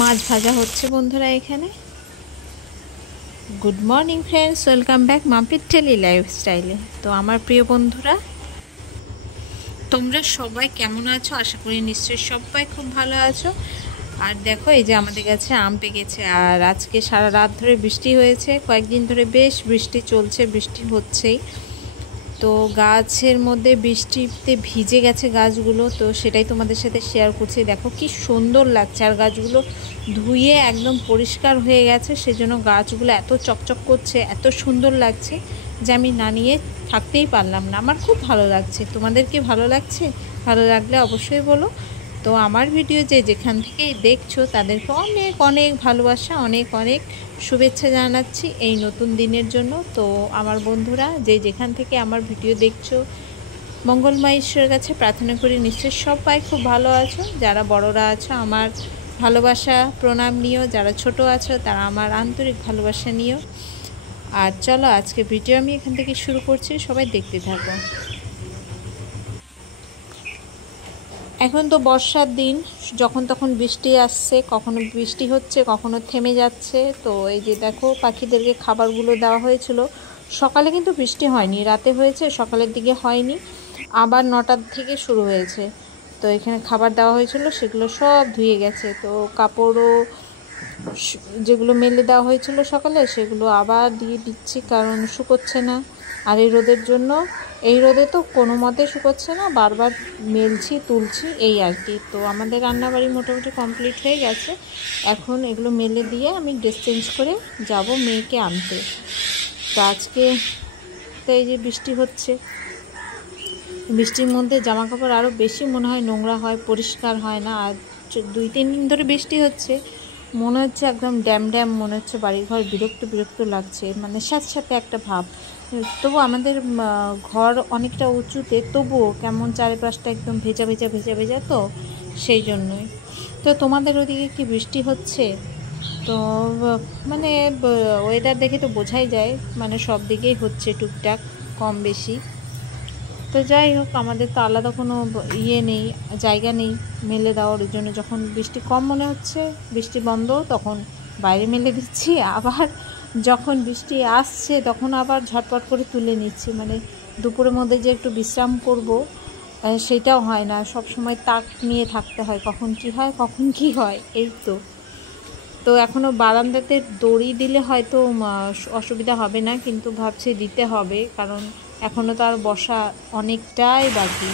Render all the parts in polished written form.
মাছ ভাজা হচ্ছে বন্ধুরা এখানে। Good morning friends, welcome back মাম্পির টেলি লাইফস্টাইলে। তো আমার প্রিয় বন্ধুরা, তোমরা সবাই কেমন আছো? আশা করি নিশ্চয়ই সবাই খুব ভালো আছো। আর দেখো, এই যে আমাদের কাছে আম পেকেছে। আর আজকে সারা রাত ধরে বৃষ্টি হয়েছে, কয়েকদিন ধরে বেশ বৃষ্টি চলছে, বৃষ্টি হচ্ছেই। তো গাছের মধ্যে বৃষ্টিতে ভিজে গেছে গাছগুলো, তো সেটাই তোমাদের সাথে শেয়ার করছি। দেখো কি সুন্দর লাগছে, আর গাছগুলো ধুয়ে একদম পরিষ্কার হয়ে গেছে, সেজন্য গাছগুলো এত চকচক করছে, এত সুন্দর লাগছে যে আমি না নিয়ে থাকতেই পারলাম না। আমার খুব ভালো লাগছে। তোমাদের কি ভালো লাগছে? ভালো লাগলে অবশ্যই বলো। তো আমার ভিডিও যে যেখান থেকেই দেখছো তাদেরকে অনেক অনেক ভালোবাসা, অনেক অনেক শুভেচ্ছা জানাচ্ছি এই নতুন দিনের জন্য। তো আমার বন্ধুরা যে যেখান থেকে আমার ভিডিও দেখছো, মঙ্গলময় ঈশ্বরের কাছে প্রার্থনা করি নিশ্চয়ই সবাই খুব ভালো আছো। যারা বড়রা আছো আমার ভালোবাসা প্রণাম নিও, যারা ছোট আছো তারা আমার আন্তরিক ভালোবাসা নিও। আর চলো আজকে ভিডিও আমি এখান থেকে শুরু করছি, সবাই দেখতে থাকো। এখন তো বর্ষার দিন, যখন তখন বৃষ্টি আসছে, কখনো বৃষ্টি হচ্ছে, কখনো থেমে যাচ্ছে। তো এই যে দেখো, পাখিদেরকে খাবারগুলো দেওয়া হয়েছিল। সকালে কিন্তু বৃষ্টি হয়নি, রাতে হয়েছে, সকালের দিকে হয়নি, আবার 9টার থেকে শুরু হয়েছে। তো এখানে খাবার দেওয়া হয়েছিল, সেগুলো সব ধুয়ে গেছে। তো কাপড়ও যেগুলো মেলে দেওয়া হয়েছিল সকালে, সেগুলো আবার দিয়ে দিচ্ছি, কারণ শুকোচ্ছে না। আর এই রোদের জন্য, এই রোদে তো কোনো মতে শুকোচ্ছে না, বারবার মেলছি তুলছি এই আর কি। তো আমাদের রান্নাবাড়ি মোটামুটি কমপ্লিট হয়ে গেছে। এখন এগুলো মেলে দিয়ে আমি ড্রেস চেঞ্জ করে যাব মেয়েকে আনতে। তো আজকে তো এই যে বৃষ্টি হচ্ছে, বৃষ্টির মধ্যে জামা কাপড় আরও বেশি মনে হয় নোংরা হয়, পরিষ্কার হয় না। আর 2-3 দিন ধরে বৃষ্টি হচ্ছে, মনে হচ্ছে একদম ড্যাম ড্যাম, মনে হচ্ছে বাড়িঘর বিরক্ত বিরক্ত লাগছে, মানে সাথে সাথে একটা ভাব। তবু আমাদের ঘর অনেকটা উঁচুতে, তবুও কেমন চারিপাশটা একদম ভেজা ভেজা ভেজা ভেজা, তো সেই জন্যই। তো তোমাদের ওদিকে কি বৃষ্টি হচ্ছে? তো মানে ওয়েদার দেখে তো বোঝাই যায়, মানে সব দিকেই হচ্ছে টুকটাক কম বেশি। তো যাই হোক, আমাদের তো আলাদা কোনো ইয়ে নেই, জায়গা নেই মেলে দেওয়ার জন্য। যখন বৃষ্টি কম মনে হচ্ছে, বৃষ্টি বন্ধ, তখন বাইরে মেলে দিচ্ছি। আবার যখন বৃষ্টি আসছে তখন আবার ঝটপট করে তুলে নিচ্ছি। মানে দুপুরের মধ্যে যে একটু বিশ্রাম করব, সেটাও হয় না। সব সময় তাক নিয়ে থাকতে হয়, কখন কি হয় কখন কি হয়, এই তো। তো এখনও বারান্দাতে দড়ি দিলে হয়তো অসুবিধা হবে না, কিন্তু ভাবছি দিতে হবে, কারণ এখনও তো আর বসা অনেকটাই বাকি।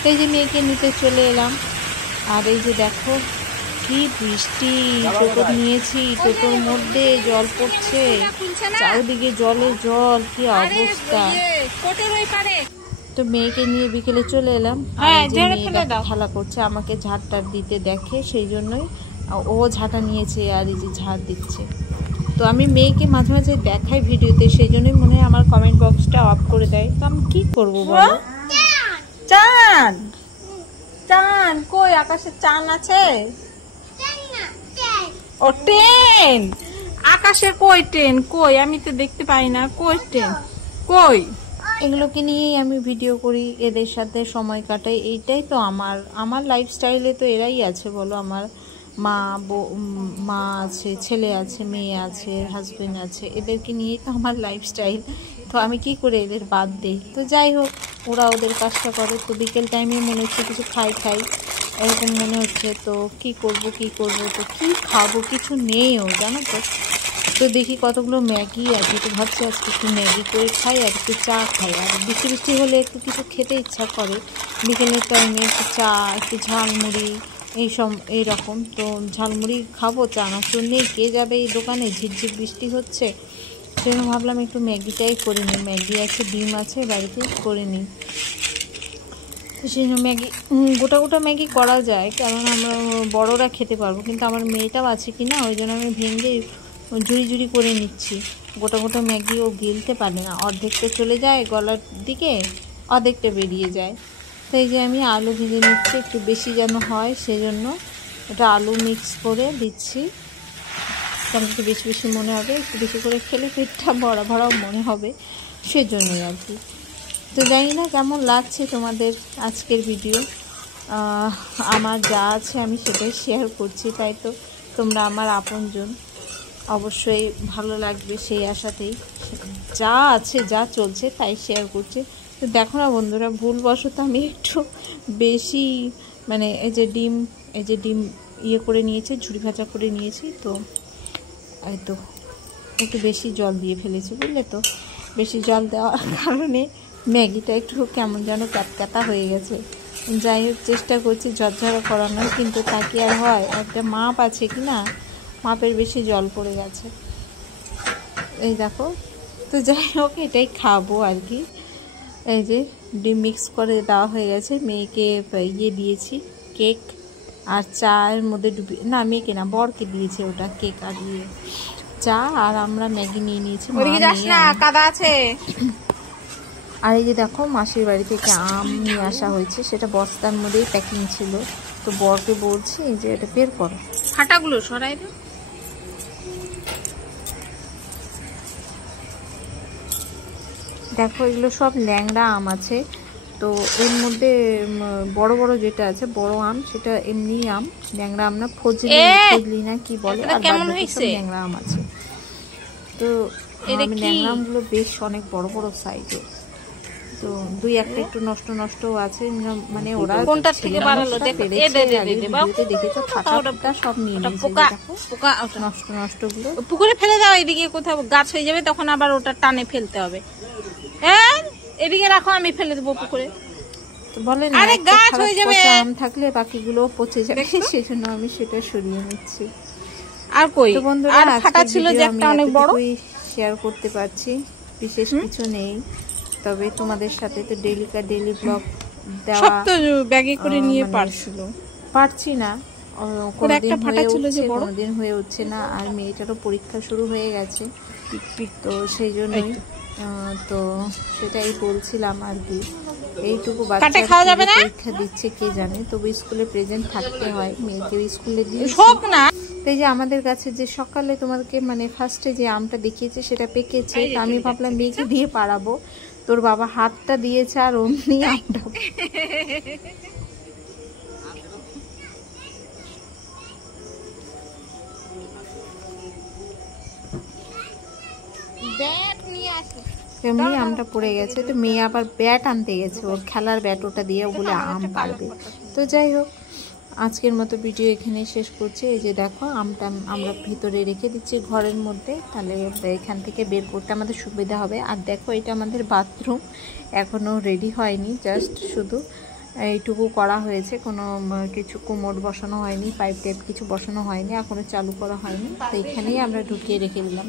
তো এই যে মেয়েকে নিতে চলে এলাম। আর এই যে দেখো কি বৃষ্টি, টোটো নিয়েছি, টোটোর মধ্যে জল পড়ছে, চারিদিকে জলে জল, কি অবস্থা। তো মেয়েকে নিয়ে বিকেলে চলে এলাম। খেলা করছে, আমাকে ঝাড়টা দিতে দেখে, সেই জন্যই ও ঝাঁটা নিয়েছে আর এই যে ঝাড় দিচ্ছে। তো আমি মেয়েকে মাঝে মাঝে দেখাই ভিডিওতে, সেই জন্যই মনে হয় আমার কমেন্ট বক্সটা অফ করে দেয়। তো আমি কী করবো বলো? চাঁদ, চাঁদ কই? আকাশে চাঁদ আছে? ও ট্রেন, আকাশে কই ট্রেন? কই, আমি তো দেখতে পাই না, কই ট্রেন কই? এগুলোকে নিয়েই আমি ভিডিও করি, এদের সাথে সময় কাটাই। এইটাই তো আমার লাইফস্টাইলে তো এরাই আছে বলো। আমার মা আছে, ছেলে আছে, মেয়ে আছে, হাজবেন্ড আছে, এদেরকে নিয়েই তো আমার লাইফস্টাইল। তো আমি কি করে এদের বাদ দিই? তো যাই হোক, ওরা ওদের কাজটা করে। তো বিকেল টাইমে মনে হচ্ছে কিছু খাই এরকম মনে হচ্ছে। তো কি করব, তো কি খাবো, কিছু নেইও জানো তো। তো দেখি কতগুলো ম্যাগি আছে, তো ভাবছি আজকে একটু ম্যাগি করে খাই আর একটু চা খাই। আর বৃষ্টি বৃষ্টি হলে একটু কিছু খেতে ইচ্ছা করে বিকেলের টাইমে, একটু চা, একটু ঝালমুড়ি, এইরকম। তো ঝালমুড়ি খাবো, চানাচুর নেই, কে যাবে এই দোকানে, ঝিরঝির বৃষ্টি হচ্ছে। সেজন্য ভাবলাম একটু ম্যাগিটাই করে নিই। ম্যাগি আছে, ডিম আছে, বাড়িতে করে নিই। তো সেই জন্য ম্যাগি, গোটা গোটা ম্যাগি করা যায়, কারণ আমরা বড়রা খেতে পারবো, কিন্তু আমার মেয়েটাও আছে কি না, ওই জন্য আমি ভেঙে ঝুড়ি ঝুড়ি করে নিচ্ছি। গোটা গোটা ম্যাগি ও গিলতে পারে না, অর্ধেকটা চলে যায় গলার দিকে, অর্ধেকটা বেরিয়ে যায়। তো এই যে আমি আলু ভেজে নিচ্ছি, একটু বেশি যেন হয়, সেজন্য এটা আলু মিক্স করে দিচ্ছি, কারণ একটু বেশি বেশি মনে হবে, একটু বেশি করে খেলে পেটটা ভরা ভরাও মনে হবে, সেজন্যই আর কি। তো জানি না কেমন লাগছে তোমাদের আজকের ভিডিও। আমার যা আছে আমি সেটাই শেয়ার করছি, তাই তো তোমরা আমার আপনজন, অবশ্যই ভালো লাগবে সেই আশাতেই যা আছে যা চলছে তাই শেয়ার করছি। তো দেখো না বন্ধুরা, ভুলবশত আমি একটু বেশি মানে এই যে ডিম ইয়ে করে নিয়েছি, ঝুড়ি ভাজা করে নিয়েছি, তো এই তো একটু বেশি জল দিয়ে ফেলেছি, বুঝলে তো। বেশি জল দেওয়ার কারণে ম্যাগিটা একটু কেমন যেন ক্যাতক্যাতা হয়ে গেছে। যাই হোক, চেষ্টা করছি ঝরঝরা করানোর, কিন্তু তা কি আর হয়, একটা মাপ আছে কি না, মাপের বেশি জল পড়ে গেছে। এই দেখো, তো যাই হোক এটাই খাবো আর কি। এই যে ডিম মিক্স করে দেওয়া হয়ে গেছে, মেয়েকে ইয়ে দিয়েছি কেক আর চায়ের মধ্যে না মেয়েকে না বরকে দিয়েছে ওটা কেক আর ইয়ে চা, আর আমরা ম্যাগি নিয়ে নিয়েছি। কাদা আছে। আর এই যে দেখো মাসির বাড়ি থেকে আম নিয়ে আসা হয়েছে, সেটা বস্তার মধ্যেই প্যাকিং ছিল, তো বরকে বলছি যে এটা বের করো, ফাটাগুলো সরাই দাও। দেখো এগুলো সব ল্যাংড়া আম আছে, তো এর মধ্যে বড় বড় যেটা আছে বড় আম সেটা এমনি আম, ল্যাংড়া আম না, ফজলি না কি বলে, আর ল্যাংড়া আম আছে। তো ল্যাংড়া আমগুলো বেশ অনেক বড় বড় সাইজের, তো দুই একটা একটু নষ্ট নষ্টও আছে, মানে ওরা কোনটা থেকে বানালো দেখেছো ফাটা সব নিয়ে নিয়েছে, নষ্ট নষ্টগুলো পুকুরে ফেলে দাও, এদিকে কোথাও গাছ হয়ে যাবে তখন আবার ওটা টানে ফেলতে হবে। হ্যাঁ এদিকে রাখো, আমি ফেলে দেবো পুকুরে। তো বলে না গাছ হয়ে যাবে, আম থাকলে বাকিগুলো পচে যাবে, সেই জন্য আমি সেটা সরিয়ে নিচ্ছি। আর কই বন্ধুরা, ফাটা ছিল যে একটা অনেক বড়, শেয়ার করতে পারছি, বিশেষ কিছু নেই, তবে তোমাদের সাথে তো ডেলি ব্লগ দেওয়া তো ব্যাগে করে নিয়ে পারছি না, কোনোদিন হয়ে উঠছে না, আর মেয়েটারও পরীক্ষা শুরু হয়ে গেছে, তো সেই জন্যই তো সেটাই বলছিলাম আর কি। এইটুকু বাচ্চা পরীক্ষা দিচ্ছে কে জানে, তবু স্কুলে প্রেজেন্ট থাকতে হয়, মেয়েকেও স্কুলে দিয়ে সব না। এই যে আমাদের কাছে যে সকালে তোমাদেরকে মানে ফার্স্টে যে আমটা দেখিয়েছে সেটা পেকেছে, আমি ভাবলাম মেয়েকে দিয়ে পারাবো, তোর বাবা হাতটা দিয়েছে আর অমনি আমটা এমনি আমটা পড়ে গেছে, তো মেয়ে আবার ব্যাট আনতে গেছে, ওর খেলার ব্যাট, ওটা দিয়ে বলে আম পারবে। তো যাই হোক, আজকের মতো ভিডিও এখানে শেষ করছি। এই যে দেখো আমটা আমরা ভিতরে রেখে দিচ্ছি ঘরের মধ্যে, তাহলে এখান থেকে বের করতে আমাদের সুবিধা হবে। আর দেখো এটা আমাদের বাথরুম, এখনও রেডি হয়নি, জাস্ট শুধু এইটুকু করা হয়েছে, কোনো কিছু কোমর বসানো হয়নি, পাইপ টাইপ কিছু বসানো হয়নি, এখনও চালু করা হয়নি, তো এখানেই আমরা ঢুকিয়ে রেখে দিলাম।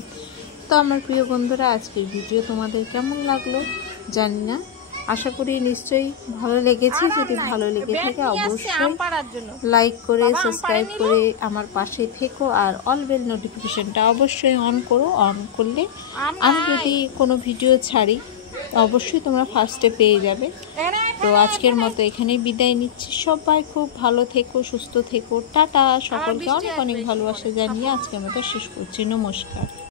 তো আমার প্রিয় বন্ধুরা, আজকের ভিডিও তোমাদের কেমন লাগলো জানি না, আশা করি নিশ্চয়ই ভালো লেগেছে। যদি ভালো লেগে থাকে অবশ্যই লাইক করে সাবস্ক্রাইব করে আমার পাশে থেকো, আর অল বেল নোটিফিকেশনটা অবশ্যই অন করো। অন করলে আমি যদি কোনো ভিডিও ছাড়ি অবশ্যই তোমরা ফার্স্টে পেয়ে যাবে। তো আজকের মতো এখানেই বিদায় নিচ্ছি, সবাই খুব ভালো থেকো, সুস্থ থেকো, টাটা, সকলকে অনেক অনেক ভালোবাসা জানিয়ে আজকের মতো শেষ করছি, নমস্কার।